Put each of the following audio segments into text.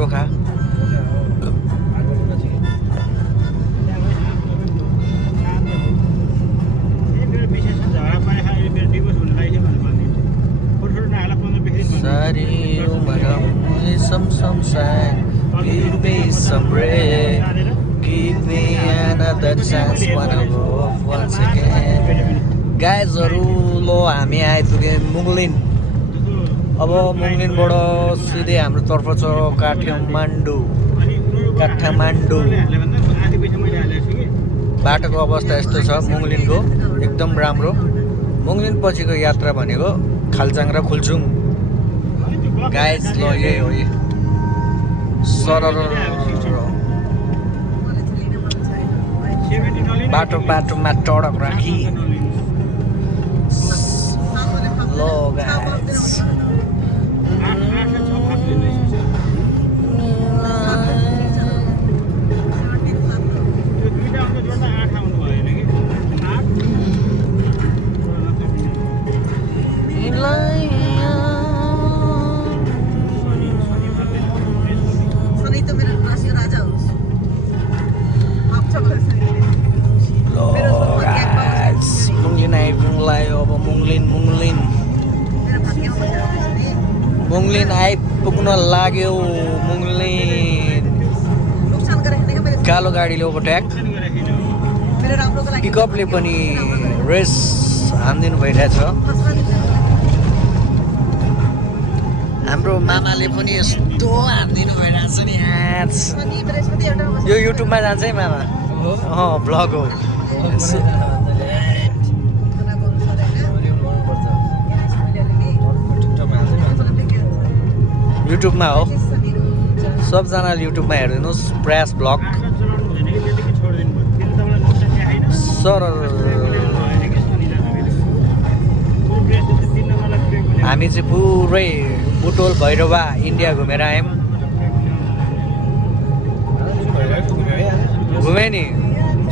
Tokha sari Umar some give me some bread, give me another chance, wanna go once again. Guys, लो हामी आइपुगे मुङलिन। अब मुङलिनबाट सिधै हाम्रो तर्फ छ काठमाडौँ। बाटोको अवस्था यस्तो छ मुङलिनको, एकदम राम्रो। मुङलिन पछिको यात्रा भनेको खाल्चाङ र खुल्चुङ। गाइज ल यही हो यही सरर बाटोमा टडक राखी ल गाइज मुङलिन आइपुग्न लाग्यो। मुङलिन कालो गाडीले ओभरट्याक, पिकअपले पनि रेस हानिदिनु भइरहेछ। हाम्रो मामाले पनि यस्तो हानिदिनु भइरहेछ नि। यो युट्युबमा जान्छ है मामा। भ्लग हो। युट्युबमा हो, सबजनाले युट्युबमा हेरिदिनुहोस् प्रयास ब्लग। सर हामी चाहिँ पुरै बुटोल भैरवा इन्डिया घुमेर आयौँ। घुमेँ नि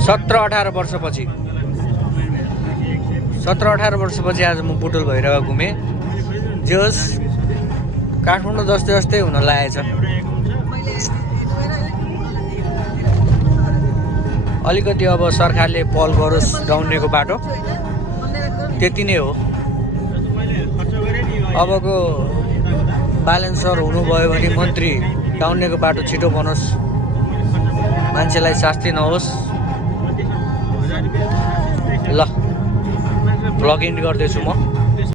17-18 वर्षपछि। 17-18 वर्षपछि आज म बुटोल भैरवा घुमेँ। जे होस् काठमाडौँ जस्तै जस्तै हुन लागेछ। अलिकति अब सरकारले पहल गरोस् डाउनेको बाटो, त्यति नै हो। अबको बालन सर हुनुभयो भने मन्त्री डाउनेको बाटो छिटो बनोस्, मान्छेलाई शास्ति नहोस्। ल भ्लग एन्ड गर्दैछु म।